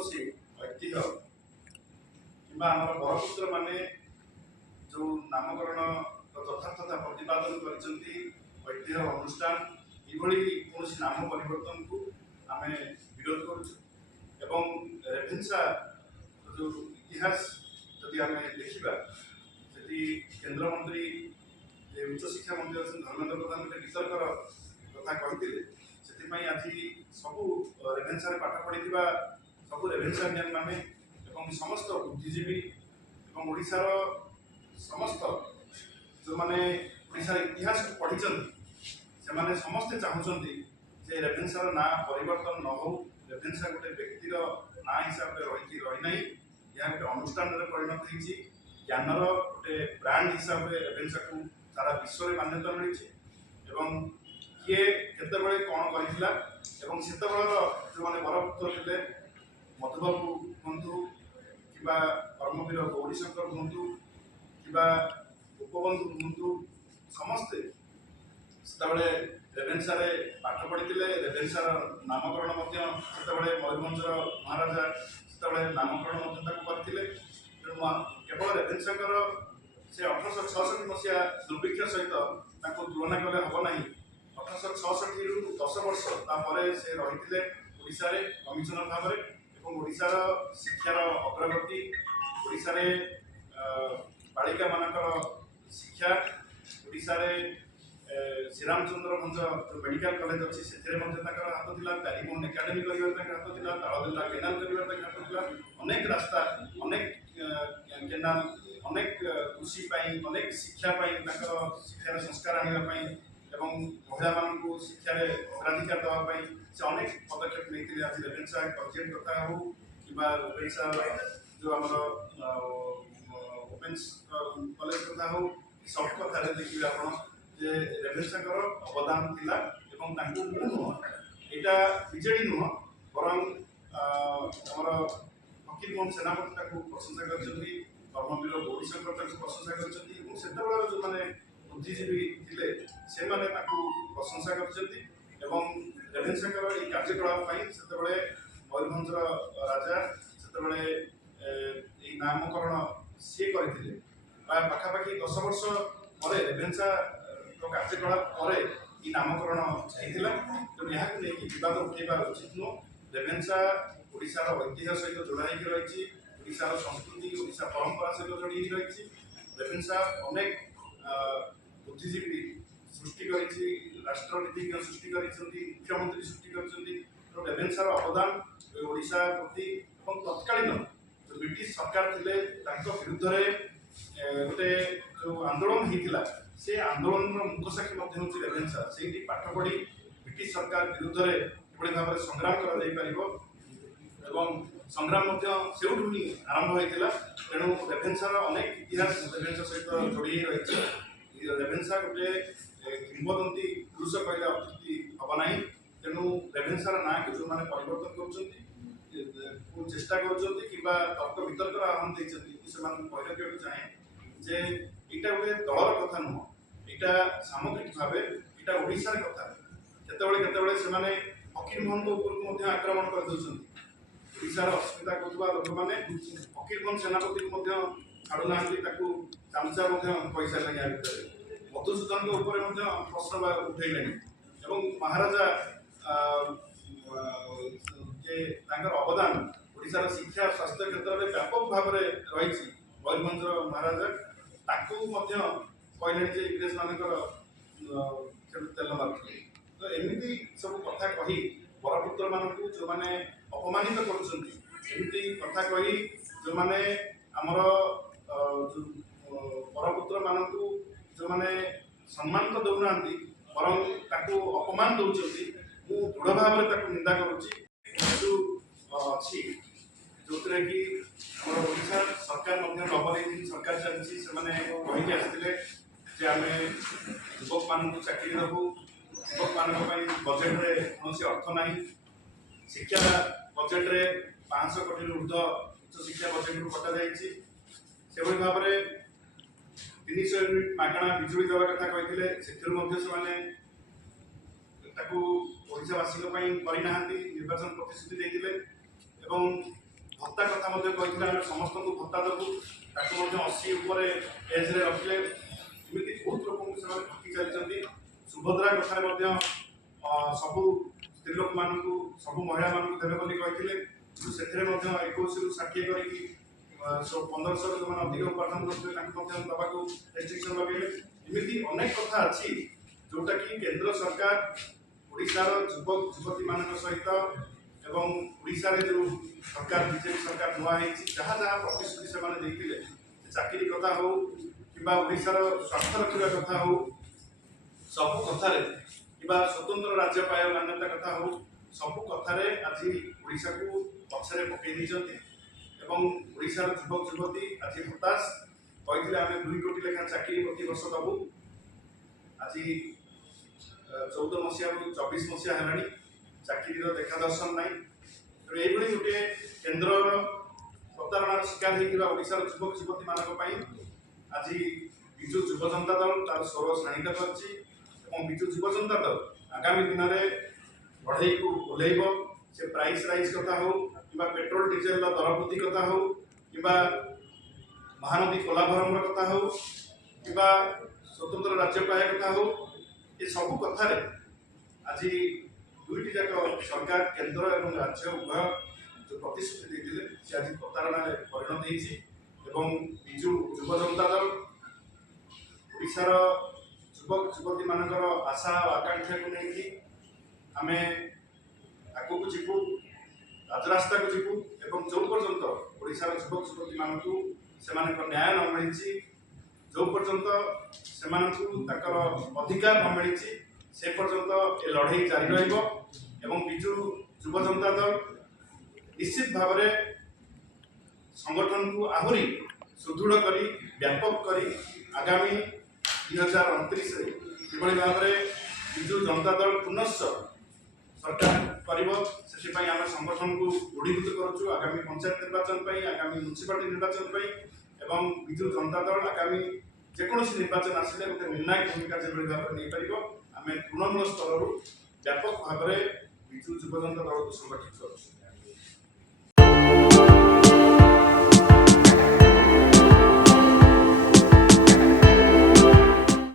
କୌଣସି ଐତିହ୍ୟ କିମ୍ବା ଆମର ବରପୁତ୍ର ମାନେ जो नामकरण यथार्थता प्रतिपादन କରିଛନ୍ତି ଐତିହ୍ୟ ଅନୁଷ୍ଠାନ ଏଭଳି କୌଣସି ନାମ ପରିବର୍ତ୍ତନ को आम विरोध करुଛୁ ଏବଂ ରେଭେନ୍ସା जो इतिहास जदि आम देखा से केन्द्रमंत्री उच्च शिक्षा मंत्री अच्छे धर्मेन्द्र प्रधान गोटे वितर्कर कथा कहते से आज सबू रेभेन्सा पाठ पढ़ी सबू रेभेन्सानियन माने समस्त बुद्धिजीवी ओडिशार समस्त जो मैंने ओडिशार इतिहास को पढ़ी से मैंने समस्ते चाहते जे रेभेन्सार ना परिवर्तन न हो रेभेन्सा गोटे व्यक्तिर ना हिसाब से रही रही यह गोटे अनुष्ठान परिणत होती ज्ञानर गोटे ब्रांड हिसाब से रेभेन्सा को सारा विश्व में मान्यता मिली किए केतबेले कौन करथिला एवं सेतबेलर जो माने बरपुत्र थे मधुबाबू हूँ कि कर्मवीर गौरीशंकर हूँ कि गोपबंधु हूँ समस्ते से रेभेन्सा पाठ पढ़ी रेभेन्सार नामकरण से मयूरभंजर महाराजा से नामकरण करते केवल रेभेन्साकर से 1866 मसीहा दुर्भिक्ष सहित तुलना कले हम ना 1866 रु 10 वर्ष से रही ओडिशा रे कमिशनर भाव में ओडिशार शिक्षार अग्रगति ओडिशा रे बालिका मानकर शिक्षा ओडिशा रे श्रीरामचंद्र भंज जो मेडिकल कॉलेज अच्छी से हाथ था प्यारीमोहन एकाडेमी कर हाथ था तालदेला केनाल कर हाथ था अनेक रास्ता अनेक केनाल अनेक कृषि अनेक शिक्षापी शिक्षार संस्कार आने महिला मानू शिक्षार अग्राधिकार देवाई से अनेक पदक्षेप नहीं आज रेभेन्सा कलेज कथा हो कि रेभेन्सा जो आम ओमेन्स कलेज कथा हो सब कथा देखिए आप रेभेन्साकर अवदान थिला एवं तांको नुह एटा बीजेडी नुह बरं आमर फकीरमोहन सेनापति प्रशंसा करछन्ती कर्मवीर गौरीशंकर प्रशंसा करछन्ती सेतबेला जो माने बुद्धिजीवी थिले से माने प्रशंसा करछन्ती एवं रेभेन्साकर এই कार्यकलाप ପାଇଁ ସେତେବେଳେ ମୟୂରଭଞ୍ଜର ରାଜା ସେତେବେଳେ এই ନାମକରଣ ସିଏ କରିଥିଲେ ପାଖାପାଖି 10 ବର୍ଷ ପରେ रेभेन्सा कार्यकलाप पर ये नामकरण होता तेणु यहाँ नहीं विवाद उठेबा उचित नुह रेभेन्सा ओडिशार ऐतिह्य सहित जोड़ा रही ओडिशार संस्कृति ओडिशा परंपरा सहित जोड़ी रही रेभेन्सा अनेक बुद्धिजीवी सृष्टि करी राष्ट्रनीतिज्ञ सृष्टि मुख्यमंत्री सृष्टि कर रेभेन्सार अवदान ओडिशा प्रति तत्कालीन जो ब्रिटिश सरकार थे विरुद्ध गोटे जो आंदोलन होता से आंदोलन मुखसाक्षी हूँ रेभेन्सा से पाठ पढ़ी ब्रिटिश सरकार विरुद्ध में भाव में संग्राम कर संग्राम से ही आरंभ होता तेणु रेभेन्सार अनेक इतिहास रेभेन्सा सहित जोड़ी रही रेभेन्सा गोटे किंवदंती पुरुष कहले अत्युक्ति हम ना तेणु रेभेन्सार ना को जो मैंने परिवर्तन कर चेष्टा कर तर्क वितर्क आह्वान देते चाहे जे यहाँ गोटे दलर कथा नुह यहाँ सामग्रिक भाव यहाँ ओडिशार कथा केतबेले से फकीरमोहन उपरकू आक्रमण करशार अस्मिता करुवा लोक मैंने फकीरमोहन सेनापति को छाड़ूना चामचा पैसा लगे भितर मधुसूदन प्रश्न उठेले महाराजा अवदान ओडिशार शिक्षा स्वास्थ्य क्षेत्र में व्यापक भाव में रही मयूरभंजर महाराजा कहले इंग्रेज मानकर तेल मार्थे तो एमती सब कथा कही बरपुत्र मानू जो मैंने अपमानित करमती कथा कही जो मैंने आमर बरपुत्र मानू जो मैंने सम्मान तो दौना बरं अपमान दौरान दृढ़ भाव में निंदा करुच्ची अच्छी जो कि ओडिशा सरकार डबल इंजिन सरकार चलती से आसते जे आम युवक मान चाकरी देवु युवक मान बजेट में कौन अर्थ ना शिक्षा बजेट में 500 कोटी ऊर्ध उच्च शिक्षा बजेट रू कटा से भाव में 300 यूनिट मागणा बिजुली देवा कथा कहते ओडिशावासी करना निर्वाचन प्रतिश्रुति देते भत्ता कथा कही समस्त को भत्ता देवु ताकू 80 उपर एज रखिले एमती बहुत लोक ठकी चलती सुभद्रा कथार सबू स्त्री लोक मान सब महिला मान देवे कहते से 21 ରୁ 60 करके 1500 जो अधिक उपार्जन करते दवाक रेस्ट्रिक्शन लगे एमती अनेक कथा अच्छी जोटा कि केंद्र सरकार ओडिशार युवक युवती मान सहित एवं ओडिशा रे जो सरकार बीजेपी सरकार नुआ जहाँ जहाँ प्रतिश्रुति से चाकरी कथा हो कि ओडिशार स्वार्थ रखा कथा हो सब कथार कि स्वतंत्र राज्य पाय मान्यता कथा हो सब कथार आज ओडिशा को पछरे पकई एवं ओडिशार युवक युवती आज हताश कहते आम 2 कोटी लेखा चाकरी प्रति वर्ष दबू आज 14 मसीह 24 मसीहा है चाकरी देखा दर्शन ना ये गोटे केन्द्र प्रतारणार शिकार होशार युवक युवती मान आज विजु युव जनता दल तार स्वर शाणित कर विजु युव जनता दल आगामी दिन में बढ़ई को ओह्लैब से प्राइस राइज कथा हो कि पेट्रोल डीजेल दर वृद्धि कथा हो कि महानदी कोलाभरम कथा हो कि स्वतंत्र राज्य पाया कथा हो ये सब कथार आज दुईटी जाक सरकार केंद्र और राज्य उभय जो प्रतिश्रुति देते से आज प्रतारणा परिणत होती विजु युव जनता दल ओडिशार युवक युवती मानकर आशा और आकांक्षा को लेकिन आम आगू को जीवु राजरास्ता को जीवु एवं जो पर्यंत ओडिशार युवक युवती मानक से न्याय न मिली जो पर्यंत से अधिकार न मिली से पर्यंत ये लड़ाई जारी रहिबो विजु युव जनता दल निश्चित भाव में संगठन को आहरी सुदृढ़ करी व्यापक करी आगामी 2029 किभली भाव में विजु जनता दल पुनश्च सरकार कर आम संगठन को दृढ़ीभूत करुँ आगामी पंचायत निर्वाचन आगामी म्युनिसिपालिटी निर्वाचन एवं विजु जनता दल आगामी जेकोसी निर्वाचन आसिले गोटे निर्णायक भूमिका जो भाव में नहीं पार आम तृणमूल स्तर व्यापक भाव में विजु युव जनता दल को संगठित करूँ।